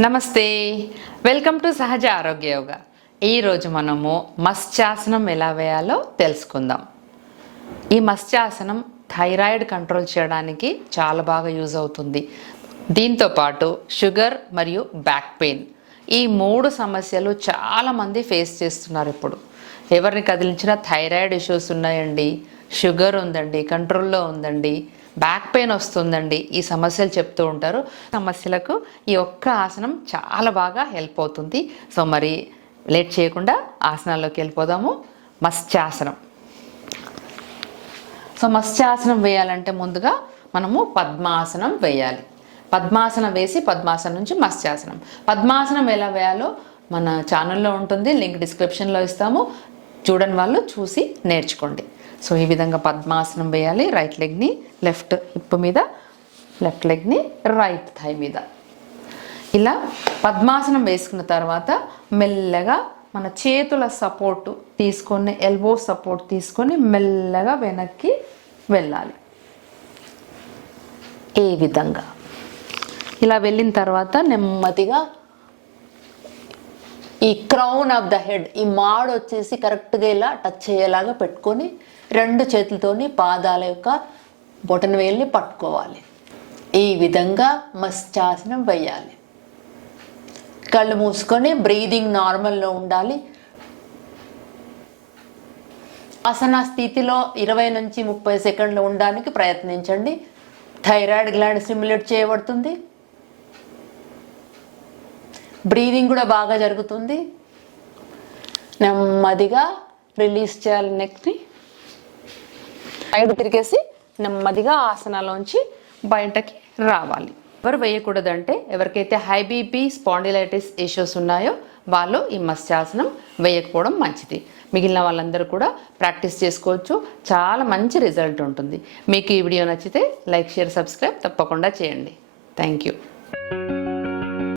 నమస్తే. Welcome to సహజ ఆరోగ్య యోగ. ఈరోజు మనము మత్స్యాసనం ఎలా వేయాలో తెలుసుకుందాం. ఈ మత్స్యాసనం థైరాయిడ్ కంట్రోల్ చేయడానికి చాలా బాగా యూజ్ అవుతుంది. దీంతో పాటు షుగర్ మరియు బ్యాక్ పెయిన్ ఈ మూడు సమస్యలు చాలామంది ఫేస్ చేస్తున్నారు ఇప్పుడు. ఎవరిని కదిలించినా థైరాయిడ్ ఇష్యూస్ ఉన్నాయండి షుగర్ ఉందండి కంట్రోల్లో ఉందండి బ్యాక్ పెయిన్ వస్తుందండి. ఈ సమస్యలు చెప్తూ ఉంటారు. సమస్యలకు ఈ ఒక్క ఆసనం చాలా బాగా హెల్ప్ అవుతుంది. సో మరి లేట్ చేయకుండా ఆసనాల్లోకి వెళ్ళిపోదాము. మత్స్యాసనం. సో మత్స్యాసనం వేయాలంటే ముందుగా మనము పద్మాసనం వేయాలి. పద్మాసనం వేసి పద్మాసనం నుంచి మత్స్యాసనం. పద్మాసనం ఎలా వేయాలో మన ఛానల్లో ఉంటుంది. లింక్ డిస్క్రిప్షన్లో ఇస్తాము. చూడని వాళ్ళు చూసి నేర్చుకోండి. సో ఈ విధంగా పద్మాసనం వేయాలి. రైట్ లెగ్ని లెఫ్ట్ హిప్ మీద లెఫ్ట్ లెగ్ని రైట్ థై మీద. ఇలా పద్మాసనం వేసుకున్న తర్వాత మెల్లగా మన చేతుల సపోర్ట్ తీసుకొని ఎల్బో సపోర్ట్ తీసుకొని మెల్లగా వెనక్కి వెళ్ళాలి. ఏ విధంగా? ఇలా వెళ్ళిన తర్వాత నెమ్మదిగా ఈ క్రౌన్ ఆఫ్ ద హెడ్ ఈ మాడు వచ్చేసి కరెక్ట్గా ఇలా టచ్ అయ్యేలాగా పెట్టుకొని రెండు చేతులతోని పాదాల యొక్క బొటన వేల్ని పట్టుకోవాలి. ఈ విధంగా మత్స్యాసనం వేయాలి. కళ్ళు మూసుకొని బ్రీదింగ్ నార్మల్లో ఉండాలి. అసన స్థితిలో ఇరవై నుంచి ముప్పై సెకండ్లు ఉండడానికి ప్రయత్నించండి. థైరాయిడ్ గ్లాండ్ స్టిమ్యులేట్ చేయబడుతుంది. బ్రీదింగ్ కూడా బాగా జరుగుతుంది. నెమ్మదిగా రిలీజ్ చేయాలి నెక్ని సైడ్ తిరిగేసి నెమ్మదిగా ఆసనాలోంచి బయటకి రావాలి. ఎవరు వేయకూడదంటే ఎవరికైతే హై బీపీ స్పాండిలైటిస్ ఇష్యూస్ ఉన్నాయో వాళ్ళు ఈ మత్స్యాసనం వేయకపోవడం మంచిది. మిగిలిన వాళ్ళందరూ కూడా ప్రాక్టీస్ చేసుకోవచ్చు. చాలా మంచి రిజల్ట్ ఉంటుంది. మీకు ఈ వీడియో నచ్చితే లైక్ షేర్ సబ్స్క్రైబ్ తప్పకుండా చేయండి. Thank you.